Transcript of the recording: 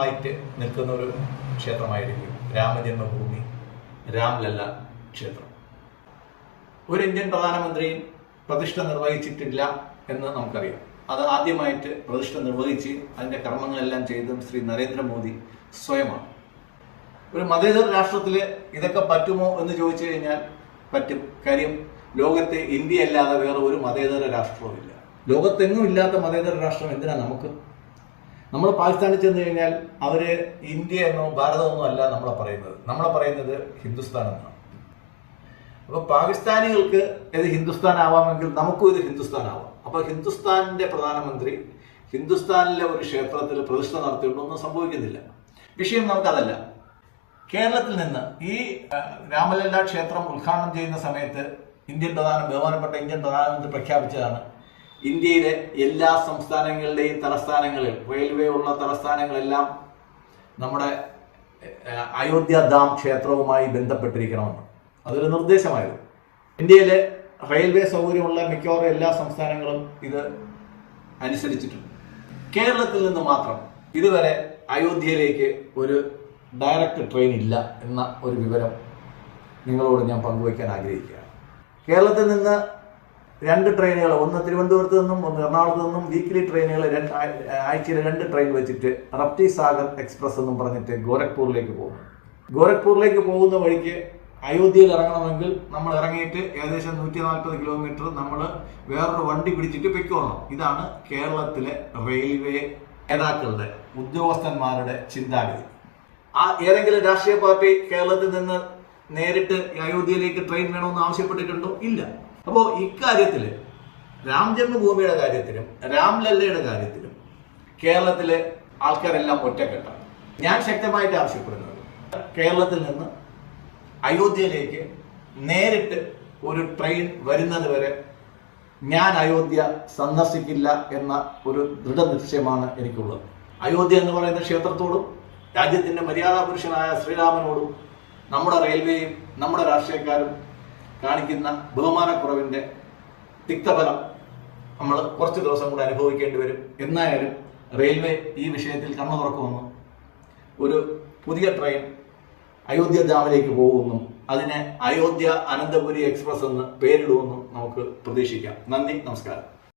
പ്രധാനമായിട്ട് നിൽക്കുന്ന ഒരു ക്ഷേത്രമായിരിക്കും രാമജന്മഭൂമി രാംലല്ല ക്ഷേത്രം. ഒരു ഇന്ത്യൻ പ്രധാനമന്ത്രിയും പ്രതിഷ്ഠ നിർവഹിച്ചിട്ടില്ല എന്ന് നമുക്കറിയാം. അത് ആദ്യമായിട്ട് പ്രതിഷ്ഠ നിർവഹിച്ച് അതിൻ്റെ കർമ്മങ്ങളെല്ലാം ചെയ്തതും ശ്രീ നരേന്ദ്രമോദി സ്വയമാണ്. ഒരു മതേതര രാഷ്ട്രത്തിൽ ഇതൊക്കെ പറ്റുമോ എന്ന് ചോദിച്ചു കഴിഞ്ഞാൽ പറ്റും. കാര്യം ലോകത്തെ ഇന്ത്യ അല്ലാതെ വേറെ ഒരു മതേതര രാഷ്ട്രവും ഇല്ല. ലോകത്തെങ്ങും ഇല്ലാത്ത മതേതര രാഷ്ട്രം എന്തിനാ നമുക്ക്? നമ്മൾ പാകിസ്ഥാനിൽ ചെന്ന് കഴിഞ്ഞാൽ അവര് ഇന്ത്യ എന്നോ ഭാരതമെന്നോ അല്ല നമ്മളെ പറയുന്നത് ഹിന്ദുസ്ഥാൻ എന്നാണ്. അപ്പൊ പാകിസ്ഥാനികൾക്ക് ഇത് ഹിന്ദുസ്ഥാൻ ആവാമെങ്കിൽ നമുക്കും ഇത് ഹിന്ദുസ്ഥാൻ ആവാം. അപ്പൊ ഹിന്ദുസ്ഥാനിന്റെ പ്രധാനമന്ത്രി ഹിന്ദുസ്ഥാനിലെ ഒരു ക്ഷേത്രത്തിൽ പ്രതിഷ്ഠ നടത്തിയിട്ടൊന്നും സംഭവിക്കുന്നില്ല. വിഷയം നമുക്കതല്ല. കേരളത്തിൽ നിന്ന് ഈ രാമലല്ല ക്ഷേത്രം ഉദ്ഘാടനം ചെയ്യുന്ന സമയത്ത് ബഹുമാനപ്പെട്ട ഇന്ത്യൻ പ്രധാനമന്ത്രി പ്രഖ്യാപിച്ചതാണ് ഇന്ത്യയിലെ എല്ലാ സംസ്ഥാനങ്ങളുടെയും തലസ്ഥാനങ്ങളിൽ റെയിൽവേ ഉള്ള തലസ്ഥാനങ്ങളെല്ലാം നമ്മുടെ അയോധ്യ ധാം ക്ഷേത്രവുമായി ബന്ധപ്പെട്ടിരിക്കണമെന്ന്. അതൊരു നിർദ്ദേശമായിരുന്നു. ഇന്ത്യയിലെ റെയിൽവേ സൗകര്യമുള്ള മിക്കവാറും എല്ലാ സംസ്ഥാനങ്ങളും ഇത് അനുസരിച്ചിട്ടുണ്ട്. കേരളത്തിൽ നിന്ന് മാത്രം ഇതുവരെ അയോധ്യയിലേക്ക് ഒരു ഡയറക്റ്റ് ട്രെയിൻ ഇല്ല എന്ന ഒരു വിവരം നിങ്ങളോട് ഞാൻ പങ്കുവയ്ക്കാൻ ആഗ്രഹിക്കുകയാണ്. കേരളത്തിൽ നിന്ന് 2 ട്രെയിനുകൾ, ഒന്ന് തിരുവനന്തപുരത്ത് നിന്നും ഒന്ന് എറണാകുളത്ത് നിന്നും വീക്കിലി ട്രെയിനുകൾ ആഴ്ചയിൽ 2 ട്രെയിൻ വെച്ചിട്ട് റപ്തി സാഗർ എക്സ്പ്രസ് എന്നും പറഞ്ഞിട്ട് ഗോരഖ്പൂരിലേക്ക് പോകുന്നു. ഗോരഖ്പൂരിലേക്ക് പോകുന്ന വഴിക്ക് അയോധ്യയിൽ ഇറങ്ങണമെങ്കിൽ നമ്മൾ ഇറങ്ങിയിട്ട് ഏകദേശം 140 കിലോമീറ്റർ നമ്മൾ വേറൊരു വണ്ടി പിടിച്ചിട്ട് പൊയ്ക്കോളണം. ഇതാണ് കേരളത്തിലെ റെയിൽവേ നേതാക്കളുടെ ഉദ്യോഗസ്ഥന്മാരുടെ ചിന്താഗതി. ഏതെങ്കിലും രാഷ്ട്രീയ പാർട്ടി കേരളത്തിൽ നിന്ന് നേരിട്ട് അയോധ്യയിലേക്ക് ട്രെയിൻ വേണമെന്ന് ആവശ്യപ്പെട്ടിട്ടുണ്ടോ? ഇല്ല. അപ്പോൾ ഇക്കാര്യത്തിൽ രാമജന്മഭൂമിയുടെ കാര്യത്തിലും രാംലല്ലയുടെ കാര്യത്തിലും കേരളത്തിലെ ആൾക്കാരെല്ലാം ഒറ്റക്കെട്ടാണ്. ഞാൻ ശക്തമായിട്ട് ആവശ്യപ്പെടുന്നത് കേരളത്തിൽ നിന്ന് അയോധ്യയിലേക്ക് നേരിട്ട് ഒരു ട്രെയിൻ വരുന്നത് വരെ ഞാൻ അയോധ്യ സന്ദർശിക്കില്ല എന്ന ഒരു ദൃഢനിശ്ചയമാണ് എനിക്കുള്ളത്. അയോധ്യ എന്ന് പറയുന്ന ക്ഷേത്രത്തോടും രാജ്യത്തിൻ്റെ മര്യാദാപുരുഷനായ ശ്രീരാമനോടും നമ്മുടെ റെയിൽവേയും നമ്മുടെ രാഷ്ട്രീയക്കാരും കാണിക്കുന്ന ബഹുമാനക്കുറവിൻ്റെ തിക്തഫലം നമ്മൾ കുറച്ച് ദിവസം കൂടെ അനുഭവിക്കേണ്ടി വരും. എന്നായാലും റെയിൽവേ ഈ വിഷയത്തിൽ കണ്ണു തുറക്കുമെന്നും ഒരു പുതിയ ട്രെയിൻ അയോധ്യ ധാമിലേക്ക് പോകുമെന്നും അതിനെ അയോധ്യ അനന്തപുരി എക്സ്പ്രസ് എന്ന് പേരിടുമെന്നും നമുക്ക് പ്രതീക്ഷിക്കാം. നന്ദി, നമസ്കാരം.